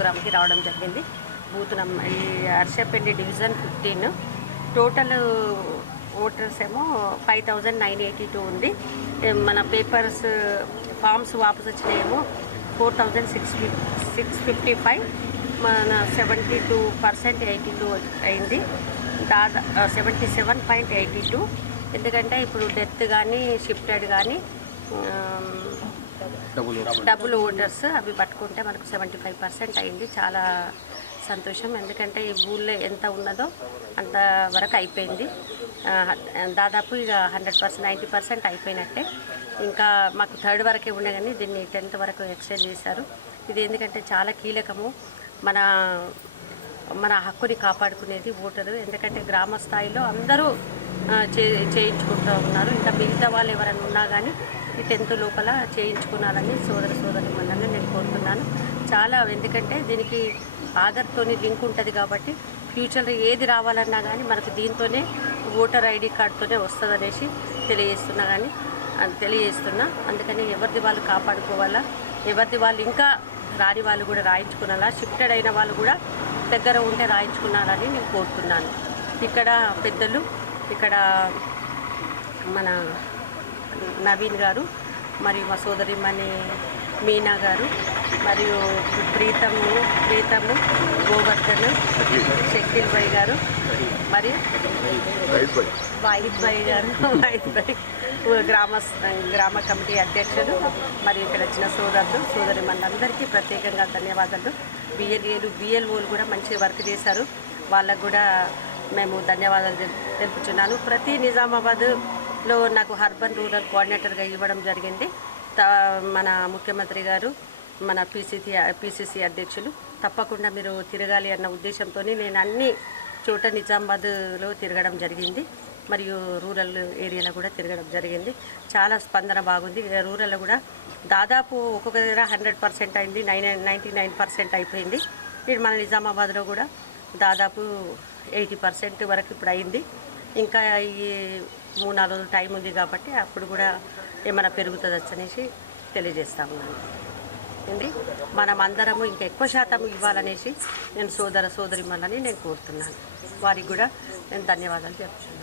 ప్రోగ్రామ్కి రావడం జరిగింది. బూత్ ఈ అర్షపల్లి డివిజన్ 15 టోటల్ ఓటర్స్ ఏమో 5982 ఉంది. మన పేపర్స్ ఫామ్స్ వాపసు వచ్చినాయేమో 4655. మన 72% 82 అయింది. 77.82. ఎందుకంటే ఇప్పుడు డెత్ కానీ షిఫ్టెడ్ కానీ డబుల్ ఓటర్స్ అవి పట్టుకుంటే మనకు 75% అయింది. చాలా సంతోషం. ఎందుకంటే ఈ ఊళ్ళో ఎంత ఉన్నదో అంతవరకు అయిపోయింది. దాదాపు ఇక 100% 90% అయిపోయినట్టే. ఇంకా మాకు 3rd వరకే ఉండే కానీ దీన్ని 10th వరకు ఎక్స్టెండ్ చేశారు. ఇది ఎందుకంటే చాలా కీలకము. మన హక్కుని కాపాడుకునేది ఓటరు. ఎందుకంటే గ్రామ స్థాయిలో అందరూ చేయించుకుంటూ ఉన్నారు. ఇంకా మిగతా వాళ్ళు ఎవరైనా ఉన్నా కానీ ఈ 10th లోపల చేయించుకున్నారని సోదరుమణులను నేను కోరుతున్నాను. చాలా ఎందుకంటే దీనికి ఆధార్తో లింక్ ఉంటుంది కాబట్టి ఫ్యూచర్లో ఏది రావాలన్నా కానీ మనకు దీంతోనే ఓటర్ ఐడి కార్డుతోనే వస్తుందనేసి తెలియజేస్తున్నా. అందుకని ఎవరిది వాళ్ళు కాపాడుకోవాలా, ఎవరిది వాళ్ళు ఇంకా రాని వాళ్ళు కూడా రాయించుకున్నారా, షిఫ్టెడ్ అయిన వాళ్ళు కూడా దగ్గర ఉంటే రాయించుకున్నారని నేను కోరుతున్నాను. ఇక్కడ పెద్దలు ఇక్కడ మన నవీన్ గారు మరియు మా సోదరిమణి మీనా గారు మరియు ప్రీతము గోవర్ధన్ షకీల్ భాయ్ గారు మరియు వాహిద్ భాయ్ గారు గ్రామ కమిటీ అధ్యక్షులు మరియు ఇక్కడ వచ్చిన సోదరిమణులందరికీ ప్రత్యేకంగా ధన్యవాదాలు. బిఎల్ఓలు కూడా మంచి వర్క్ చేశారు. వాళ్ళకు కూడా మేము ధన్యవాదాలు తెలుపుచున్నాను. ప్రతి నిజామాబాద్లో నాకు అర్బన్ రూరల్ కోఆర్డినేటర్గా ఇవ్వడం జరిగింది. మన ముఖ్యమంత్రి గారు, మన పిసిసి అధ్యక్షులు తప్పకుండా మీరు తిరగాలి అన్న ఉద్దేశంతో నేను అన్ని చోట నిజామాబాద్లో తిరగడం జరిగింది. మరియు రూరల్ ఏరియాలో కూడా తిరగడం జరిగింది. చాలా స్పందన బాగుంది. రూరల్లో కూడా దాదాపు ఒక్కొక్క దగ్గర 100% అయింది, 99% అయిపోయింది. ఇప్పుడు మన నిజామాబాద్లో కూడా దాదాపు 80% వరకు ఇప్పుడు అయింది. ఇంకా ఈ 3-4 రోజులు టైం ఉంది కాబట్టి అప్పుడు కూడా ఏమైనా పెరుగుతుంది అనేసి తెలియజేస్తా ఉన్నాను. మనం అందరము ఇంకా ఎక్కువ శాతం ఇవ్వాలనేసి నేను సోదరిమణులని నేను కోరుతున్నాను. వారికి కూడా నేను ధన్యవాదాలు చెప్తున్నాను.